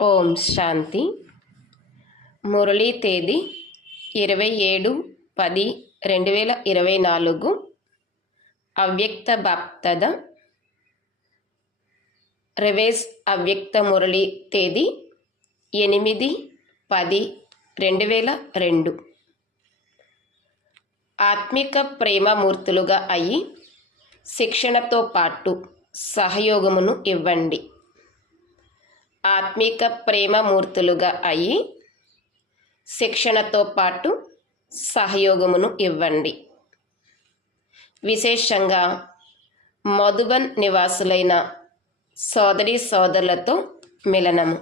ఓం శాంతి. మురళీ తేదీ 27/10/2024. అవ్యక్త బాప్దాద. రివైజ్ అవ్యక్త మురళీ తేదీ 8/10/2002. ఆత్మిక ప్రేమమూర్తులుగా అయి శిక్షణతో పాటు సహయోగమును ఇవ్వండి. ఆత్మిక ప్రేమమూర్తులుగా అయి శిక్షణతో పాటు సహయోగమును ఇవ్వండి. విశేషంగా మధుబన్ నివాసులైన సోదరీ సోదరులతో మిలనము.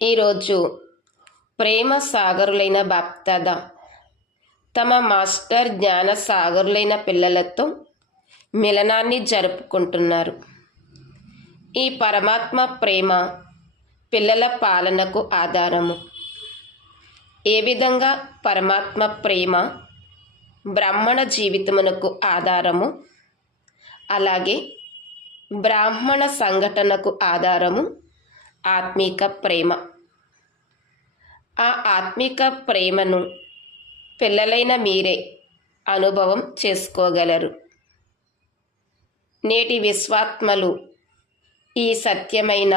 ఈరోజు ప్రేమ సాగరులైన బాప్దాద తమ మాస్టర్ జ్ఞాన సాగరులైన పిల్లలతో మిలనాన్ని జరుపుకుంటున్నారు. ఈ పరమాత్మ ప్రేమ పిల్లల పాలనకు ఆధారము. ఏ విధంగా పరమాత్మ ప్రేమ బ్రాహ్మణ జీవితమునకు ఆధారము, అలాగే బ్రాహ్మణ సంఘటనకు ఆధారము ఆత్మిక ప్రేమ. ఆ ఆత్మిక ప్రేమను పిల్లలైన మీరే అనుభవం చేసుకోగలరు. నేటి విశ్వాత్మలు ఈ సత్యమైన,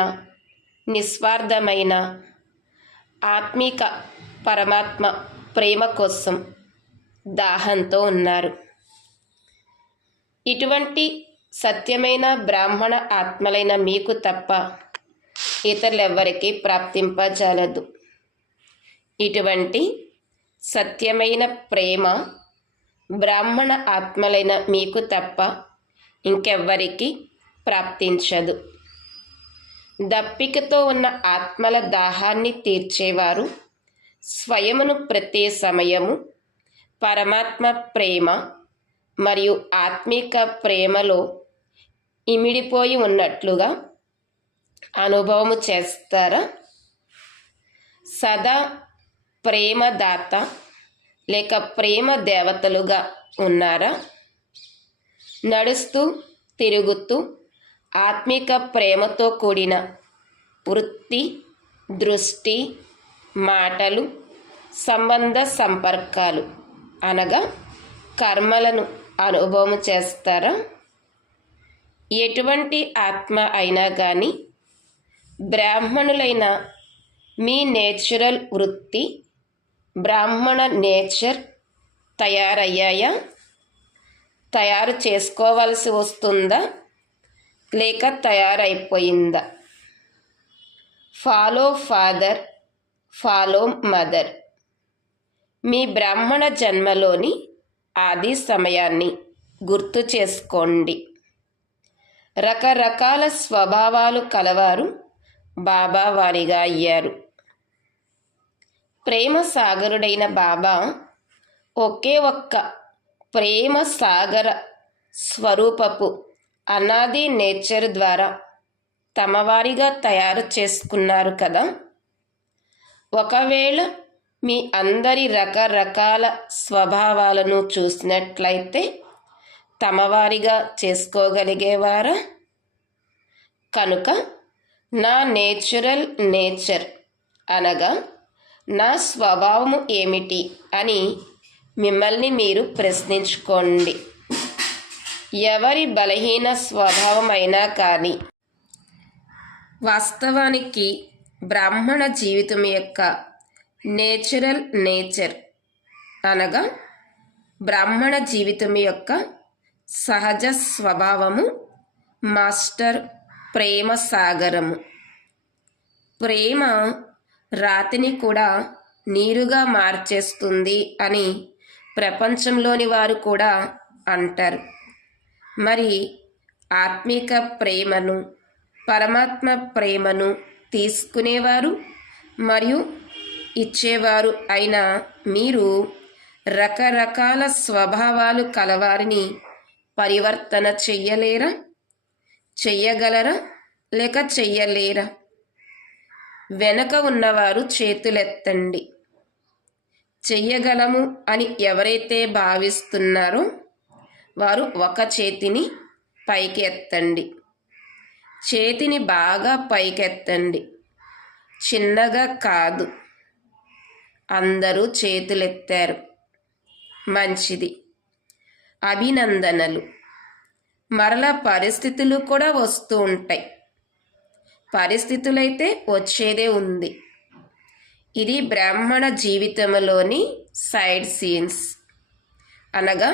నిస్వార్థమైన ఆత్మిక పరమాత్మ ప్రేమ కోసం దాహంతో ఉన్నారు. ఇటువంటి సత్యమైన బ్రాహ్మణ ఆత్మలైన మీకు తప్ప ఇతరులెవ్వరికీ ప్రాప్తింపజాలదు. ఇటువంటి సత్యమైన ప్రేమ బ్రాహ్మణ ఆత్మలైన మీకు తప్ప ఇంకెవ్వరికి ప్రాప్తించదు. దప్పికతో ఉన్న ఆత్మల దాహాన్ని తీర్చేవారు స్వయమును ప్రతి సమయము పరమాత్మ ప్రేమ మరియు ఆత్మిక ప్రేమలో ఇమిడిపోయి ఉన్నట్లుగా అనుభవము చేస్తారా? సదా ప్రేమదాత లేక ప్రేమ దేవతలుగా ఉన్నారా? నడుస్తూ తిరుగుతూ ఆత్మిక ప్రేమతో కూడిన వృత్తి, దృష్టి, మాటలు, సంబంధ సంపర్కాలు అనగా కర్మలను అనుభవం చేస్తారా? ఎటువంటి ఆత్మ అయినా కానీ బ్రాహ్మణులైన మీ నేచురల్ వృత్తి, బ్రాహ్మణ నేచర్ తయారయ్యాయా? తయారు చేసుకోవాల్సి వస్తుందా లేక తయారైపోయిందా? Follow father, follow mother. మీ బ్రాహ్మణ జన్మలోని ఆది సమయాన్ని గుర్తు చేసుకోండి. రకరకాల స్వభావాలు కలవారు బాబా వారిగా అయ్యారు. ప్రేమ సాగరుడైన బాబా ఒకే ఒక్క ప్రేమ సాగర స్వరూపపు అనాది నేచర్ ద్వారా తమవారిగా తయారు చేసుకున్నారు కదా. ఒకవేళ మీ అందరి రకరకాల స్వభావాలను చూసినట్లయితే తమవారిగా చేసుకోగలిగేవారా? కనుక నా నేచురల్ నేచర్ అనగా నా స్వభావము ఏమిటి అని మిమ్మల్ని మీరు ప్రశ్నించుకోండి. ఎవరి బలహీన స్వభావమైనా కానీ వాస్తవానికి బ్రాహ్మణ జీవితం యొక్క నేచురల్ నేచర్ అనగా బ్రాహ్మణ జీవితం యొక్క సహజ స్వభావము మాస్టర్ ప్రేమ సాగరము. ప్రేమ రాతిని కూడా నీరుగా మార్చేస్తుంది అని ప్రపంచంలోని వారు కూడా అంటారు. మరి ఆత్మిక ప్రేమను, పరమాత్మ ప్రేమను తీసుకునేవారు మరియు ఇచ్చేవారు అయిన మీరు రకరకాల స్వభావాలు కలవారిని పరివర్తన చెయ్యలేరా? చెయ్యగలరా లేక చెయ్యలేరా? వెనక ఉన్నవారు చేతులెత్తండి. చెయ్యగలము అని ఎవరైతే భావిస్తున్నారో వారు ఒక చేతిని పైకి ఎత్తండి. చేతిని బాగా పైకెత్తండి, చిన్నగా కాదు. అందరూ చేతులెత్తారు. మంచిది, అభినందనలు. మరలా పరిస్థితులు కూడా వస్తూ ఉంటాయి. పరిస్థితులైతే వచ్చేదే ఉంది. ఇది బ్రాహ్మణ జీవితంలోని సైడ్ సీన్స్, అనగా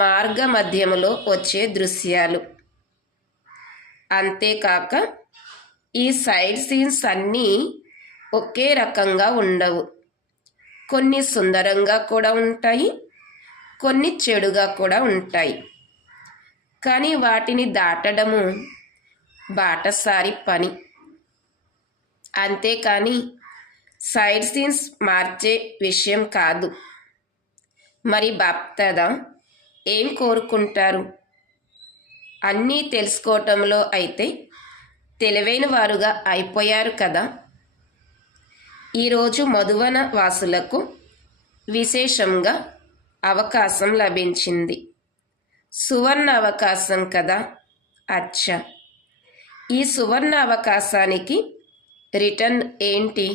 మార్గ మధ్యములో వచ్చే దృశ్యాలు. అంతేకాక ఈ సైడ్ సీన్స్ అన్నీ ఒకే రకంగా ఉండవు. కొన్ని సుందరంగా కూడా ఉంటాయి, కొన్ని చెడుగా కూడా ఉంటాయి. కానీ వాటిని దాటడము బాటసారి పని. అంతేకాని సైడ్ సీన్స్ మార్చే విషయం కాదు. మరి బాప్దాదా ఏం కోరుకుంటారు? అన్నీ తెలుసుకోవటంలో అయితే తెలివైన వారుగా అయిపోయారు కదా. ఈరోజు మధువన వాసులకు విశేషంగా అవకాశం లభించింది. సువర్ణ అవకాశం కదా. అచ్చా, ఈ సువర్ణ అవకాశానికి రిటర్న్ ఏంటి?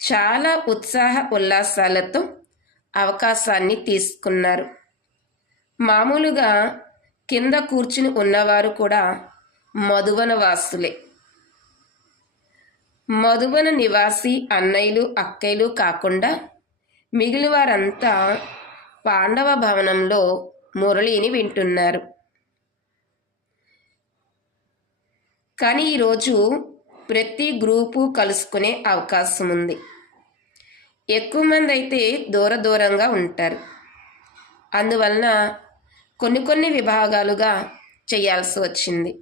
చాలా ఉత్సాహ ఉల్లాసాలతో అవకాశాన్ని తీసుకున్నారు. మామూలుగా కింద కూర్చుని ఉన్నవారు కూడా మధువన వాసులే. మధువన నివాసి అన్నయ్యలు అక్కయ్యలు కాకుండా మిగిలిన వారంతా పాండవ భవనంలో మురళిని వింటున్నారు. కానీ ఈరోజు ప్రతి గ్రూపు కలుసుకునే అవకాశం ఉంది. ఎక్కువ మంది అయితే దూరంగా ఉంటారు. అందువలన కొన్ని విభాగాలుగా చేయాల్సి వచ్చింది.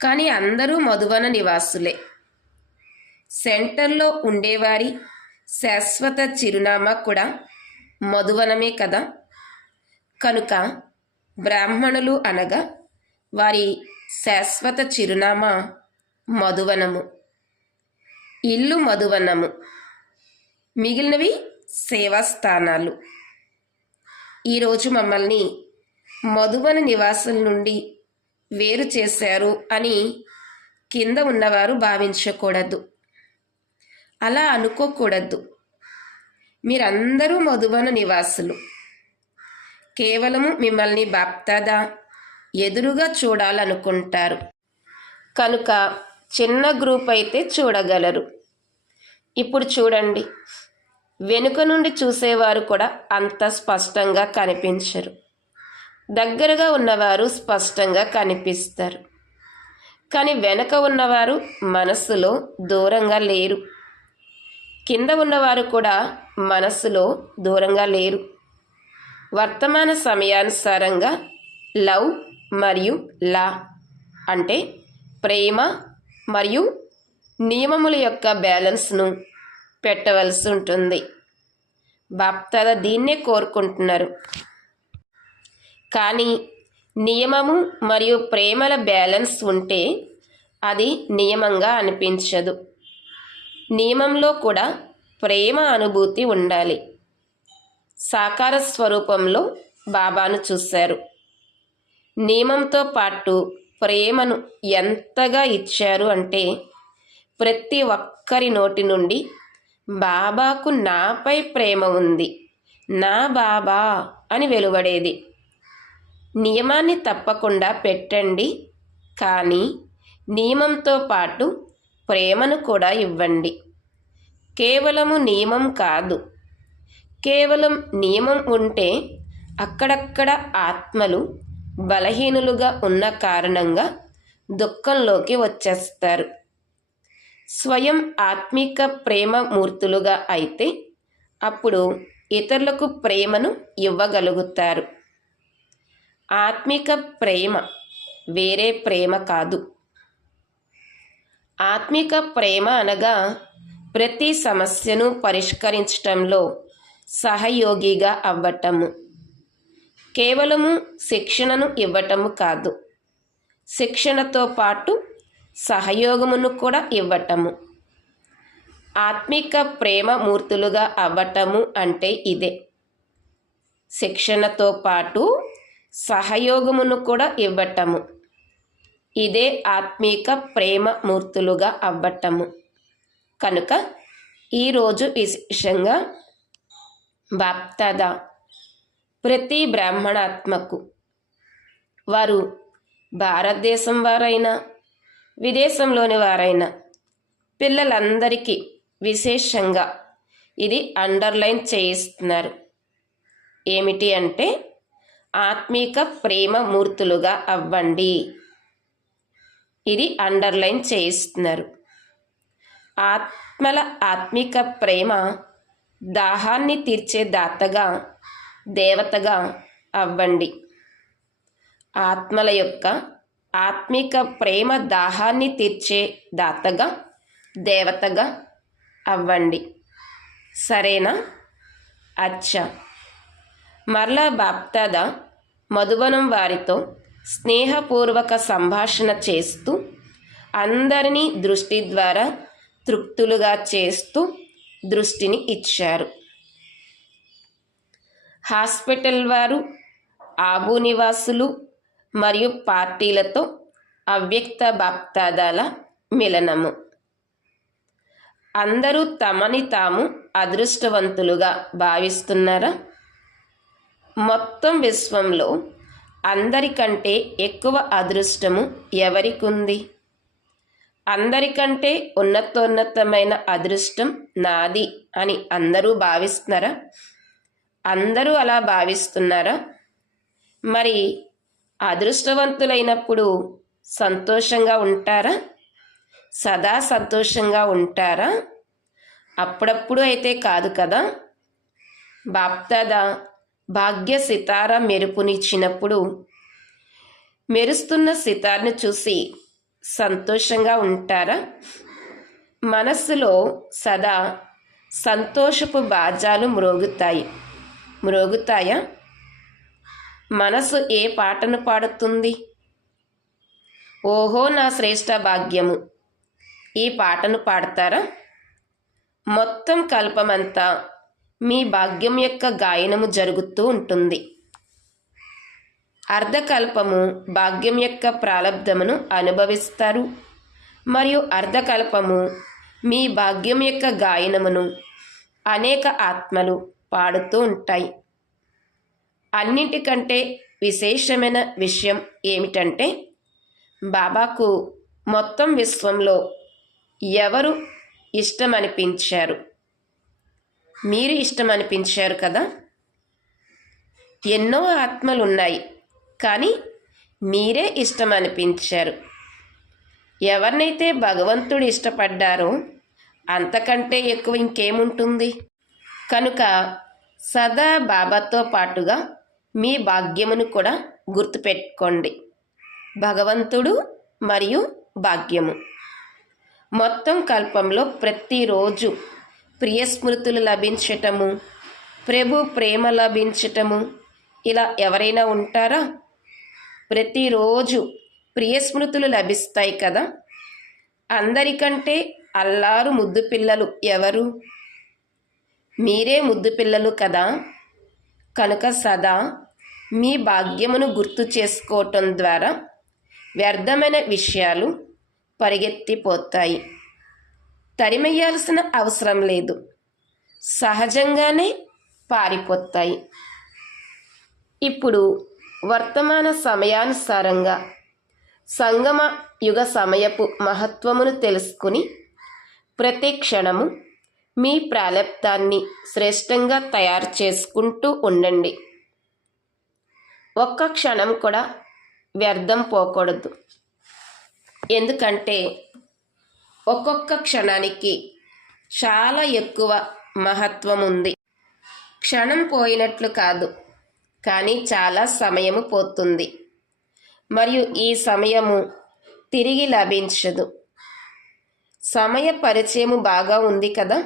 కానీ అందరూ మధువన నివాసులే. సెంటర్లో ఉండేవారి శాశ్వత చిరునామా కూడా మధువనమే కదా. కనుక బ్రాహ్మణులు అనగా వారి శాశ్వత చిరునామా మధువనము, ఇల్లు మధువనము, మిగిలినవి సేవాస్థానాలు. ఈరోజు మమ్మల్ని మధువన నివాసుల నుండి వేరు చేశారు అని కింద ఉన్నవారు భావించకూడదు. అలా అనుకోకూడదు. మీరందరూ మధువన నివాసులు. కేవలము మిమ్మల్ని బాప్దాదా ఎదురుగా చూడాలనుకుంటారు కనుక చిన్న గ్రూప్ అయితే చూడగలరు. ఇప్పుడు చూడండి, వెనుక నుండి చూసేవారు కూడా అంత స్పష్టంగా కనిపించరు. దగ్గరగా ఉన్నవారు స్పష్టంగా కనిపిస్తారు. కానీ వెనక ఉన్నవారు మనస్సులో దూరంగా లేరు. కింద ఉన్నవారు కూడా మనస్సులో దూరంగా లేరు. వర్తమాన సమయానుసారంగా లవ్ మరియు లా అంటే ప్రేమ మరియు నియమముల యొక్క బ్యాలెన్స్ను పెట్టవలసి ఉంటుంది. బాప్దాదా దీన్నే కోరుకుంటున్నారు. కానీ నియమము మరియు ప్రేమల బ్యాలెన్స్ ఉంటే అది నియమంగా అనిపించదు. నియమంలో కూడా ప్రేమ అనుభూతి ఉండాలి. సాకార స్వరూపంలో బాబాను చూశారు. నియమంతో పాటు ప్రేమను ఎంతగా ఇచ్చారు అంటే ప్రతి ఒక్కరి నోటి నుండి బాబాకు నాపై ప్రేమ ఉంది, నా బాబా అని వెలువడేది. నియమాన్ని తప్పకుండా పెట్టండి, కానీ నియమంతో పాటు ప్రేమను కూడా ఇవ్వండి. కేవలము నియమం కాదు. కేవలం నియమం ఉంటే అక్కడక్కడ ఆత్మలు బలహీనులుగా ఉన్న కారణంగా దుఃఖంలోకి వచ్చేస్తారు. స్వయం ఆత్మిక ప్రేమ మూర్తులుగా అయితే అప్పుడు ఇతరులకు ప్రేమను ఇవ్వగలుగుతారు. ఆత్మిక ప్రేమ వేరే ప్రేమ కాదు. ఆత్మిక ప్రేమ అనగా ప్రతి సమస్యను పరిష్కరించటంలో సహయోగిగా అవ్వటము. కేవలము శిక్షణను ఇవ్వటము కాదు, శిక్షణతో పాటు సహయోగమును కూడా ఇవ్వటము. ఆత్మిక ప్రేమ మూర్తులుగా అవ్వటము అంటే ఇదే. శిక్షణతో పాటు సహయోగమును కూడా ఇవ్వటము. ఇదే ఆత్మీక ప్రేమ మూర్తులుగా అవ్వటము. కనుక ఈరోజు విశేషంగా బాప్దాదా ప్రతి బ్రాహ్మణాత్మకు, వారు భారతదేశం వారైనా విదేశంలోని వారైనా, పిల్లలందరికీ విశేషంగా ఇది అండర్లైన్ చేయిస్తున్నారు. ఏమిటి అంటే ఆత్మీక ప్రేమ మూర్తులుగా అవ్వండి. ఇది అండర్లైన్ చేయిస్తున్నారు. ఆత్మల ఆత్మిక ప్రేమ దాహాన్ని తీర్చే దాతగా, దేవతగా అవ్వండి. ఆత్మల యొక్క ఆత్మిక ప్రేమ దాహాన్ని తీర్చే దాతగా, దేవతగా అవ్వండి. సరేనా? అచ్చా. మరలా బాప్దాదా మధుబనం వారితో స్నేహపూర్వక సంభాషణ చేస్తూ, అందరినీ దృష్టి ద్వారా తృప్తులుగా చేస్తూ దృష్టిని ఇచ్చారు. హాస్పిటల్ వారు, ఆబు నివాసులు మరియు పార్టీలతో అవ్యక్త బాప్దాదాల మిలనము. అందరూ తమని తాము అదృష్టవంతులుగా భావిస్తున్నారా? మొత్తం విశ్వంలో అందరికంటే ఎక్కువ అదృష్టము ఎవరికుంది? అందరికంటే ఉన్నతోన్నతమైన అదృష్టం నాది అని అందరూ భావిస్తున్నారా? అందరూ అలా భావిస్తున్నారా? మరి అదృష్టవంతులైనప్పుడు సంతోషంగా ఉంటారా? సదా సంతోషంగా ఉంటారా? అప్పుడప్పుడు అయితే కాదు కదా. బాప్దాదా భాగ్య సితార మెరుపునిచ్చినప్పుడు మెరుస్తున్న సితార్ని చూసి సంతోషంగా ఉంటారా? మనస్సులో సదా సంతోషపు బాజాలు మ్రోగుతాయా? మనసు ఏ పాటను పాడుతుంది? ఓహో నా శ్రేష్ఠ భాగ్యము, ఈ పాటను పాడతారా? మొత్తం కల్పమంతా మీ భాగ్యం యొక్క గాయనము జరుగుతూ ఉంటుంది. అర్ధకల్పము భాగ్యం యొక్క ప్రాలబ్ధమును అనుభవిస్తారు మరియు అర్ధకల్పము మీ భాగ్యం యొక్క గాయనమును అనేక ఆత్మలు పాడుతూ ఉంటాయి. అన్నింటికంటే విశేషమైన విషయం ఏమిటంటే బాబాకు మొత్తం విశ్వంలో ఎవరు ఇష్టమనిపించారు? మీరు ఇష్టమనిపించారు కదా. ఎన్నో ఆత్మలు ఉన్నాయి, కానీ మీరే ఇష్టమనిపించారు. ఎవరినైతే భగవంతుడు ఇష్టపడ్డారో అంతకంటే ఎక్కువ ఇంకేముంటుంది? కనుక సదా బాబాతో పాటుగా మీ భాగ్యమును కూడా గుర్తుపెట్టుకోండి. భగవంతుడు మరియు భాగ్యము. మొత్తం కల్పంలో ప్రతిరోజు ప్రియస్మృతులు లభించటము, ప్రభు ప్రేమ లభించటము, ఇలా ఎవరైనా ఉంటారా? ప్రతిరోజు ప్రియస్మృతులు లభిస్తాయి కదా. అందరికంటే అల్లారు ముద్దు పిల్లలు ఎవరు? మీరే ముద్దు పిల్లలు కదా. కనుక సదా మీ భాగ్యమును గుర్తు చేసుకోవటం ద్వారా వ్యర్థమైన విషయాలు పరిగెత్తిపోతాయి. తరిమెయ్యాల్సిన అవసరం లేదు, సహజంగానే పారిపోతాయి. ఇప్పుడు వర్తమాన సమయానుసారంగా సంగమ యుగ సమయపు మహత్వమును తెలుసుకుని ప్రతి క్షణము మీ ప్రాలబ్ధాన్ని శ్రేష్టంగా తయారు చేసుకుంటూ ఉండండి. ఒక్క క్షణం కూడా వ్యర్థం పోకూడదు. ఎందుకంటే ఒక్కొక్క క్షణానికి చాలా ఎక్కువ మహత్వం ఉంది. క్షణం పోయినట్లు కాదు, కానీ చాలా సమయము పోతుంది మరియు ఈ సమయము తిరిగి లభించదు. సమయ పరిచయము బాగా ఉంది కదా.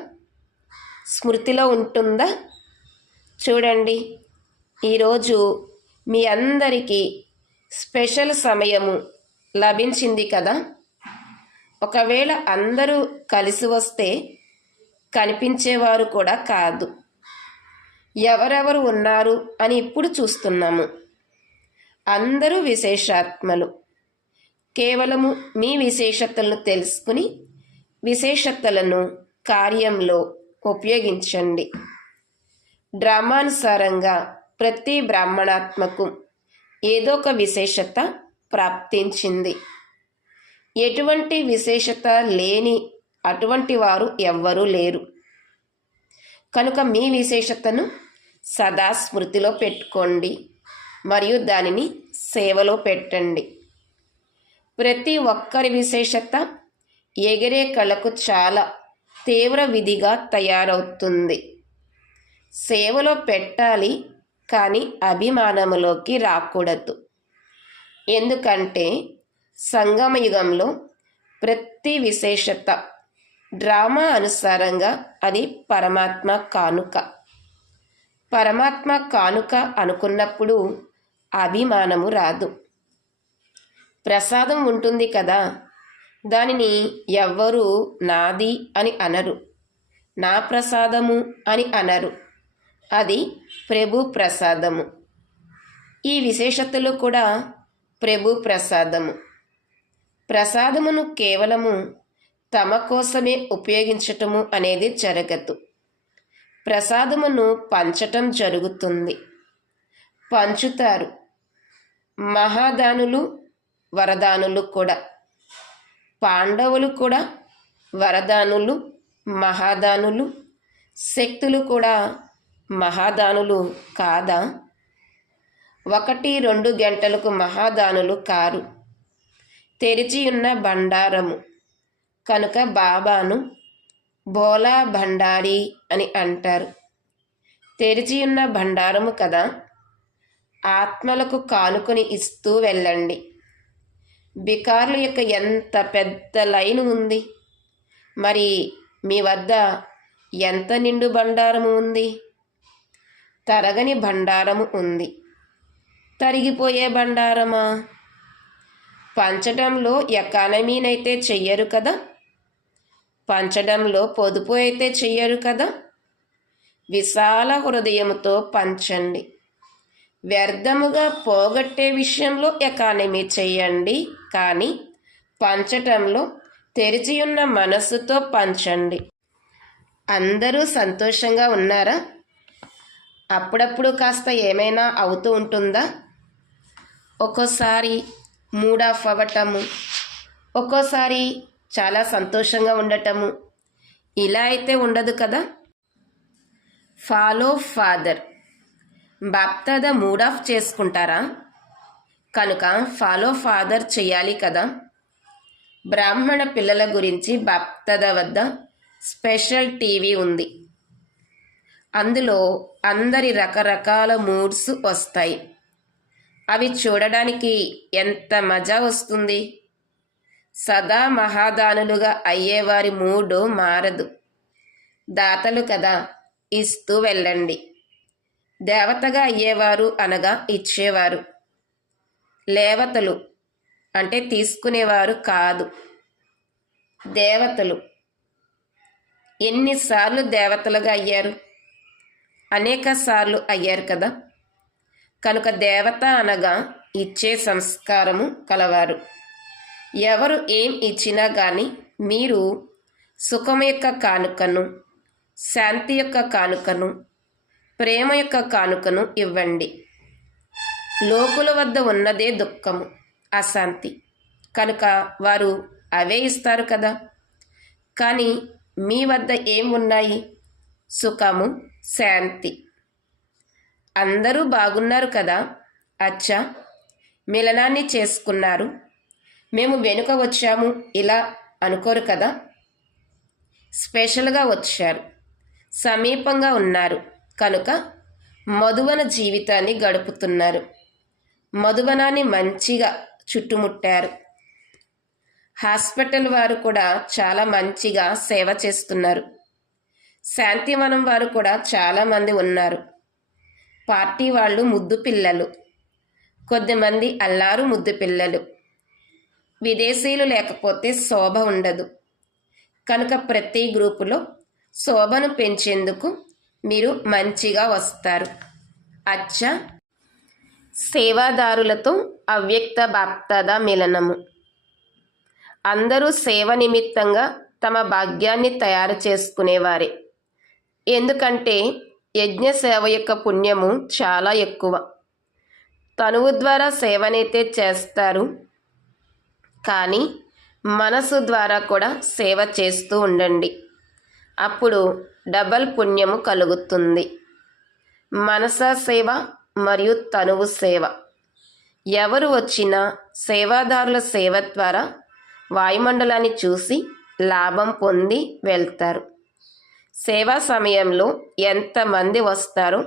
స్మృతిలో ఉంటుందా? చూడండి, ఈరోజు మీ అందరికీ స్పెషల్ సమయము లభించింది కదా. ఒకవేళ అందరూ కలిసి వస్తే కనిపించేవారు కూడా కాదు. ఎవరెవరు ఉన్నారు అని ఇప్పుడు చూస్తున్నాము. అందరూ విశేషాత్మలు. కేవలము మీ విశేషతలను తెలుసుకుని విశేషతలను కార్యంలో ఉపయోగించండి. డ్రామానుసారంగా ప్రతి బ్రాహ్మణాత్మకు ఏదో ఒక విశేషత ప్రాప్తించింది. ఎటువంటి విశేషత లేని అటువంటి వారు ఎవ్వరూ లేరు. కనుక మీ విశేషతను సదా స్మృతిలో పెట్టుకోండి మరియు దానిని సేవలో పెట్టండి. ప్రతి ఒక్కరి విశేషత ఎగిరే కళకు చాలా తీవ్ర విధిగా తయారవుతుంది. సేవలో పెట్టాలి, కానీ అభిమానములోకి రాకూడదు. ఎందుకంటే సంగమయుగంలో ప్రతి విశేషత డ్రామా అనుసారంగా అది పరమాత్మ కానుక. పరమాత్మ కానుక అనుకున్నప్పుడు అభిమానము రాదు. ప్రసాదం ఉంటుంది కదా, దానిని ఎవ్వరూ నాది అని అనరు, నా ప్రసాదము అని అనరు. అది ప్రభు ప్రసాదము. ఈ విశేషతలు కూడా ప్రభు ప్రసాదము. ప్రసాదమును కేవలము తమ కోసమే ఉపయోగించటము అనేది జరగదు. ప్రసాదమును పంచటం జరుగుతుంది. పంచుతారు మహాదానులు, వరదానులు కూడా. పాండవులు కూడా వరదానులు, మహాదానులు. శక్తులు కూడా మహాదానులు కాదా? 1-2 గంటలకు మహాదానులు కారు. తెరిచి ఉన్న బండారము కనుక బాబాను భోలా భండారి అని అంటారు. తెరిచి ఉన్న బండారము కదా. ఆత్మలకు కానుకొని ఇస్తూ వెళ్ళండి. బికార్ల యొక్క ఎంత పెద్ద లైన్ ఉంది. మరి మీ వద్ద ఎంత నిండు బండారము ఉంది? తరగని బండారము ఉంది. తరిగిపోయే బండారమా? పంచడంలో ఎకానమీనైతే చెయ్యరు కదా. పంచడంలో పొదుపు అయితే చెయ్యరు కదా. విశాల హృదయముతో పంచండి. వ్యర్థముగా పోగొట్టే విషయంలో ఎకానమీ చెయ్యండి, కానీ పంచటంలో తెరిచి ఉన్న మనస్సుతో పంచండి. అందరూ సంతోషంగా ఉన్నారా? అప్పుడప్పుడు కాస్త ఏమైనా అవుతూ ఉంటుందా? ఒక్కోసారి మూడ్ ఆఫ్ అవ్వటము, ఒక్కోసారి చాలా సంతోషంగా ఉండటము. ఇలా అయితే ఉండదు కదా. Follow father. BapDada mood of చేసుకుంటారా? కనుక ఫాలో ఫాదర్ చేయాలి కదా. బ్రాహ్మణ పిల్లల గురించి బాప్దాదా వద్ద స్పెషల్ టీవీ ఉంది. అందులో అందరి రకరకాల మూడ్స్ వస్తాయి. అవి చూడడానికి ఎంత మజా వస్తుంది. సదా మహాదానులుగా అయ్యేవారి మూడు మారదు. దాతలు కదా, ఇస్తూ వెళ్ళండి. దేవతగా అయ్యేవారు అనగా ఇచ్చేవారు. లేవతలు అంటే తీసుకునేవారు కాదు, దేవతలు. ఎన్నిసార్లు దేవతలుగా అయ్యారు? అనేక సార్లు అయ్యారు కదా. కనుక దేవత అనగా ఇచ్చే సంస్కారము కలవారు. ఎవరు ఏం ఇచ్చినా కానీ మీరు సుఖం యొక్క కానుకను, శాంతి యొక్క కానుకను, ప్రేమ యొక్క కానుకను ఇవ్వండి. లోకుల వద్ద ఉన్నదే దుఃఖము, అశాంతి. కనుక వారు అవే ఇస్తారు కదా. కానీ మీ వద్ద ఏం ఉన్నాయి? సుఖము, శాంతి. అందరూ బాగున్నారు కదా. అచ్చా, మిలనాన్ని చేసుకున్నారు, మేము వెనుక వచ్చాము ఇలా అనుకోరు కదా. స్పెషల్గా వచ్చారు, సమీపంగా ఉన్నారు కనుక మధువన జీవితాన్ని గడుపుతున్నారు. మధువనాన్ని మంచిగా చుట్టుముట్టారు. హాస్పిటల్ వారు కూడా చాలా మంచిగా సేవ చేస్తున్నారు. శాంతివనం వారు కూడా చాలామంది ఉన్నారు. పార్టీ వాళ్ళు ముద్దు పిల్లలు, కొద్దిమంది అల్లారు ముద్దు పిల్లలు. విదేశీయులు లేకపోతే శోభ ఉండదు. కనుక ప్రతి గ్రూపులో శోభను పెంచేందుకు మీరు మంచిగా వస్తారు. అచ్చా, సేవాదారులతో అవ్యక్త బాప్దాదా మిలనము. అందరూ సేవ నిమిత్తంగా తమ భాగ్యాన్ని తయారు చేసుకునేవారే. ఎందుకంటే యజ్ఞ సేవ యొక్క పుణ్యము చాలా ఎక్కువ. తనువు ద్వారా సేవనైతే చేస్తారు, కానీ మనసు ద్వారా కూడా సేవ చేస్తూ ఉండండి. అప్పుడు డబల్ పుణ్యము కలుగుతుంది. మనస సేవ మరియు తనువు సేవ. ఎవరు వచ్చినా సేవాదారుల సేవ ద్వారా వాయుమండలాన్ని చూసి లాభం పొంది వెళ్తారు. సేవా సమయంలో ఎంతమంది వస్తారో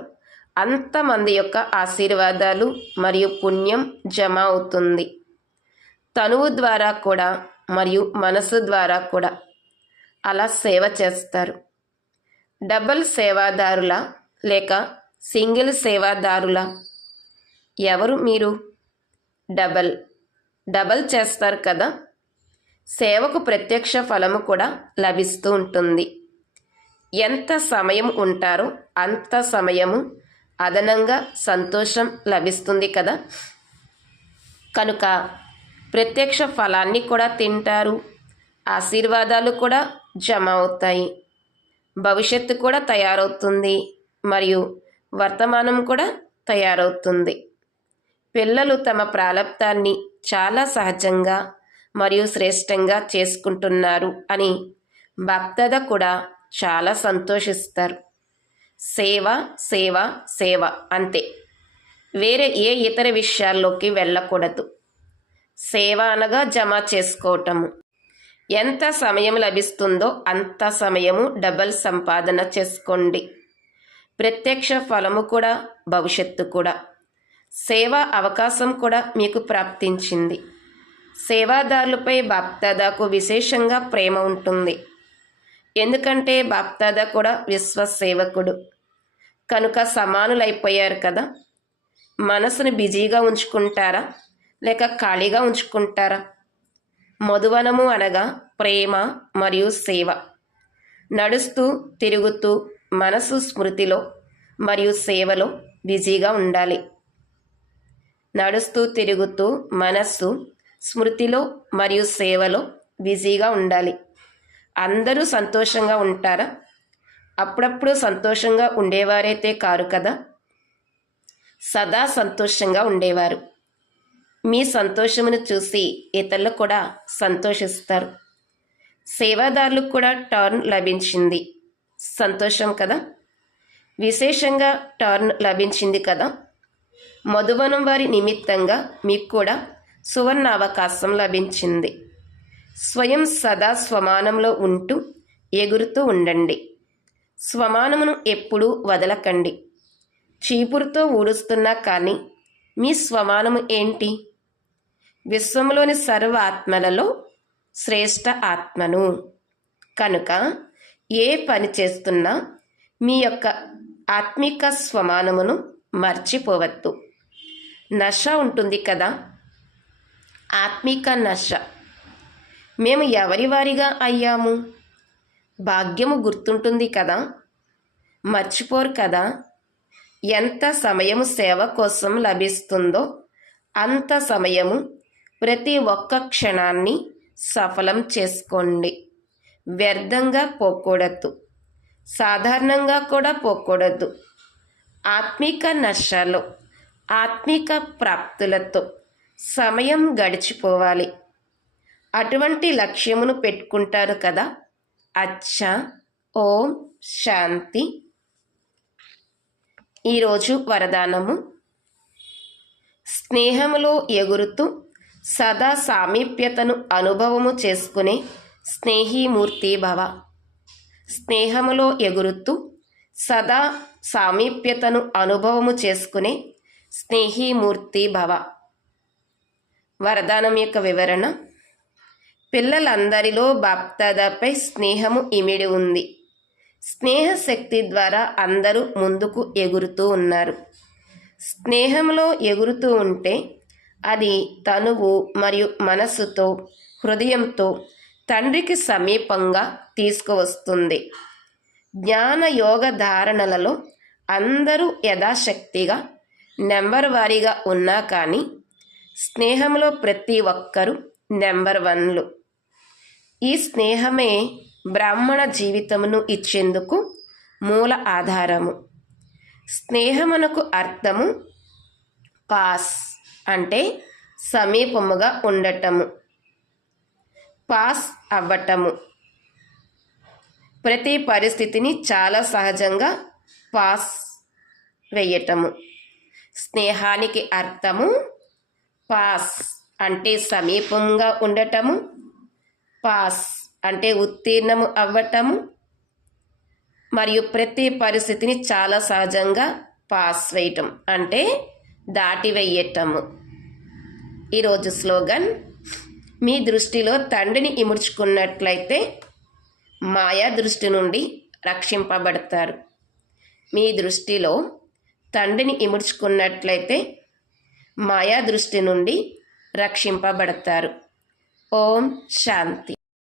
అంతమంది యొక్క ఆశీర్వాదాలు మరియు పుణ్యం జమ అవుతుంది. తనువు ద్వారా కూడా మరియు మనసు ద్వారా కూడా అలా సేవ చేస్తారు. డబల్ సేవాదారుల లేక సింగిల్ సేవాదారుల? ఎవరు మీరు? డబల్ చేస్తారు కదా. సేవకు ప్రత్యక్ష ఫలము కూడా లభిస్తూ ఉంటుంది. ఎంత సమయం ఉంటారో అంత సమయము అదనంగా సంతోషం లభిస్తుంది కదా. కనుక ప్రత్యక్ష ఫలాన్ని కూడా తింటారు. ఆశీర్వాదాలు కూడా జమ అవుతాయి. భవిష్యత్తు కూడా తయారవుతుంది మరియు వర్తమానం కూడా తయారవుతుంది. పిల్లలు తమ ప్రాలబ్ధాన్ని చాలా సహజంగా మరియు శ్రేష్టంగా చేసుకుంటున్నారు అని భక్తద కూడా చాలా సంతోషిస్తారు. సేవ సేవ సేవ అంతే. వేరే ఏ ఇతర విషయాల్లోకి వెళ్ళకూడదు. సేవ అనగా జమ చేసుకోవటము. ఎంత సమయం లభిస్తుందో అంత సమయము డబల్ సంపాదన చేసుకోండి. ప్రత్యక్ష ఫలము కూడా భవిష్యత్తు కూడా. సేవా అవకాశం కూడా మీకు ప్రాప్తించింది. సేవాదారులపై బాప్దాదాకు విశేషంగా ప్రేమ ఉంటుంది. ఎందుకంటే బాప్దాదా కూడా విశ్వసేవకుడు కనుక సమానులైపోయారు కదా. మనసును బిజీగా ఉంచుకుంటారా లేక ఖాళీగా ఉంచుకుంటారా? మధువనము అనగా ప్రేమ మరియు సేవ. నడుస్తూ తిరుగుతూ మనసు స్మృతిలో మరియు సేవలో బిజీగా ఉండాలి. నడుస్తూ తిరుగుతూ మనస్సు స్మృతిలో మరియు సేవలో బిజీగా ఉండాలి. అందరూ సంతోషంగా ఉంటారా? అప్పుడప్పుడు సంతోషంగా ఉండేవారైతే కారు కదా. సదా సంతోషంగా ఉండేవారు. మీ సంతోషమును చూసి ఇతరులు కూడా సంతోషిస్తారు. సేవాదారులకు కూడా టర్న్ లభించింది. సంతోషం కదా. విశేషంగా టర్న్ లభించింది కదా. మధువనం వారి నిమిత్తంగా మీకు కూడా సువర్ణ అవకాశం లభించింది. స్వయం సదా స్వమానంలో ఉంటూ ఎగురుతూ ఉండండి. స్వమానమును ఎప్పుడూ వదలకండి. చీపురుతో ఊడుస్తున్నా కానీ మీ స్వమానము ఏంటి? విశ్వంలోని సర్వ ఆత్మలలో శ్రేష్ఠ ఆత్మను. కనుక ఏ పని చేస్తున్నా మీ యొక్క ఆత్మిక స్వమానమును మర్చిపోవద్దు. నశ ఉంటుంది కదా, ఆత్మిక నశ. మేము ఎవరి వారిగా అయ్యాము? భాగ్యము గుర్తుంటుంది కదా, మర్చిపోరు కదా. ఎంత సమయము సేవ కోసం లభిస్తుందో అంత సమయము ప్రతి ఒక్క క్షణాన్ని సఫలం చేసుకోండి. వ్యర్థంగా పోకూడదు, సాధారణంగా కూడా పోకూడదు. ఆత్మిక నశలో ఆత్మిక ప్రాప్తులతో సమయం గడిచిపోవాలి. అటువంటి లక్ష్యమును పెట్టుకుంటారు కదా. అచ్చా, ఓం శాంతి. ఈరోజు వరదానము: స్నేహములో ఎగురుతూ సదా సామీప్యతను అనుభవము చేసుకునే స్నేహీమూర్తి భవ. స్నేహములో ఎగురుతూ సదా సామీప్యతను అనుభవము చేసుకునే స్నేహీమూర్తి భవ. వరదానం యొక్క వివరణ: పిల్లలందరిలో బాప్దాదాపై స్నేహము ఇమిడి ఉంది. స్నేహ శక్తి ద్వారా అందరూ ముందుకు ఎగురుతూ ఉన్నారు. స్నేహంలో ఎగురుతూ ఉంటే అది తనువు మరియు మనస్సుతో, హృదయంతో తండ్రికి సమీపంగా తీసుకువస్తుంది. జ్ఞాన యోగ ధారణలలో అందరూ యథాశక్తిగా నెంబర్ వారీగా ఉన్నా కానీ స్నేహంలో ప్రతి ఒక్కరూ నెంబర్ వన్లు. ఈ స్నేహమే బ్రాహ్మణ జీవితమును ఇచ్చేందుకు మూల ఆధారము. స్నేహమునకు అర్థము పాస్ అంటే సమీపముగా ఉండటము, పాస్ అవ్వటము. ప్రతి పరిస్థితిని చాలా సహజంగా పాస్ వేయటము. స్నేహానికి అర్థము పాస్ అంటే సమీపంగా ఉండటము, పాస్ అంటే ఉత్తీర్ణము అవ్వటము, మరియు ప్రతి పరిస్థితిని చాలా సహజంగా పాస్ వేయటం అంటే దాటి వేయటము. ఈరోజు స్లోగన్: మీ దృష్టిలో తండ్రిని ఇముడ్చుకున్నట్లయితే మాయా దృష్టి నుండి రక్షింపబడతారు. మీ దృష్టిలో తండ్రిని ఇముడ్చుకున్నట్లయితే మాయా దృష్టి నుండి రక్షింపబడతారు. ఓం శాంతి.